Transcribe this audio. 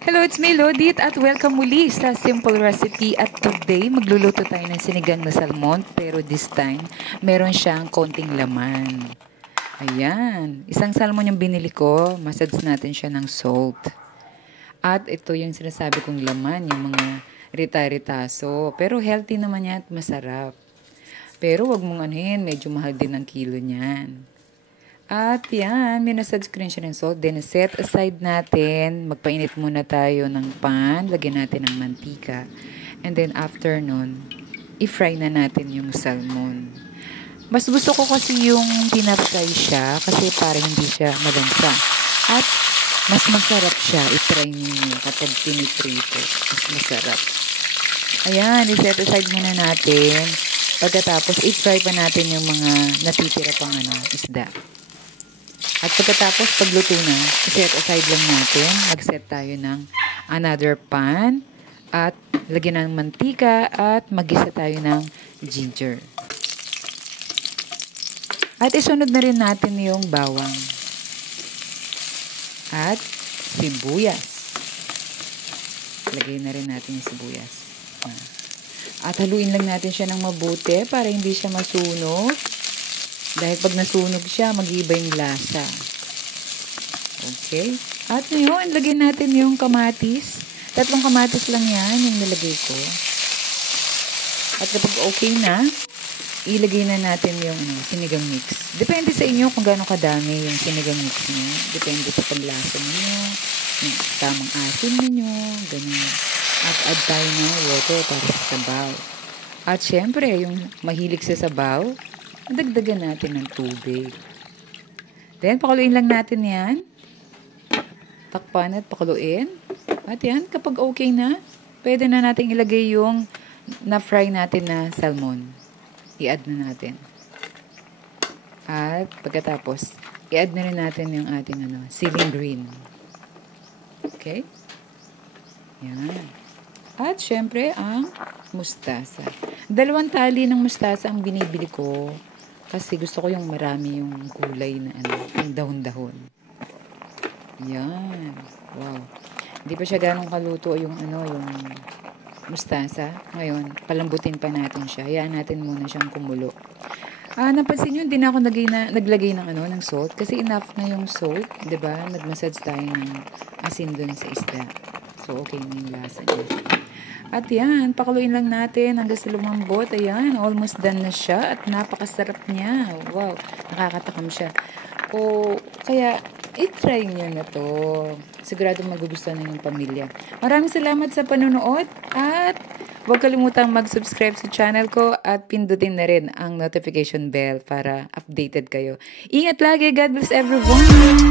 Hello, it's me, Lodit, at welcome muli sa Simple Recipe. At today, magluluto tayo ng sinigang na salmon, pero this time, meron siyang konting laman. Ayan, isang salmon yung binili ko, massage natin siya ng salt. At ito yung sinasabi kong laman, yung mga rita-ritaso. Pero healthy naman yan at masarap. Pero wag mong anuhin, medyo mahal din ang kilo niyan. At yan, minasage ko rin siya ng salt. Then, set aside natin. Magpainit muna tayo ng pan. Lagyan natin ng mantika. And then, after nun, i-fry na natin yung salmon. Mas gusto ko kasi yung pinafry siya kasi parang hindi siya malansa. At mas masarap siya. I-try ninyo kapag piniprito. Mas masarap. Ayan, i-set aside muna natin. Pagkatapos, i-fry pa natin yung mga natitira pang isda. At pagkatapos, pagluto na, i-set aside lang natin. Mag-set tayo ng another pan. At lagyan ng mantika at mag-isa tayo ng ginger. At isunod na rin natin yung bawang. At sibuyas. Lagyan na rin natin yung sibuyas. At haluin lang natin siya ng mabuti para hindi siya masunog. Dahil pag nasunog siya, mag-iiba yung lasa. Okay. At ngayon, lagyan natin yung kamatis. 3 kamatis lang yan yung nilagay ko. At kapag okay na, ilagay na natin yung sinigang mix. Depende sa inyo kung gaano kadami yung sinigang mix niyo. Depende sa paglasa niyo, yung tamang asin niyo, ganun. At add tayo ng water para sa sabaw. At syempre, yung mahilig sa sabaw, dagdagan natin ng tubig. Then, pakuluin lang natin yan. Takpan at pakuluin. At yan, kapag okay na, pwede na natin ilagay yung na-fry natin na salmon. I-add na natin. At pagkatapos, i-add na rin natin yung ating ceiling green. Okay? Yan. At syempre, ang mustasa. 2 tali ng mustasa ang binibili ko. Kasi gusto ko yung marami yung gulay na yung dahon-dahon. Yan. Wow. Hindi pa siya ganong kaluto yung yung mustasa. Ngayon, palambutin pa natin siya. Hayaan natin muna siyang kumulo. Napansin nyo, hindi na ako naglagay ng salt. Kasi enough na yung salt. Diba? Nag-massage tayo ng asin dun sa isda. So, okay na yung lasa niya. At yan, pakuluin lang natin hanggang sa lumambot. Ayan, almost done na siya at napakasarap niya. Wow, nakakatakam siya. Kaya i-try niyo na to. Sigurado magugustuhan na yung pamilya. Maraming salamat sa panonood at huwag kalimutang mag-subscribe sa channel ko at pindutin na rin ang notification bell para updated kayo. Ingat lagi. God bless everyone!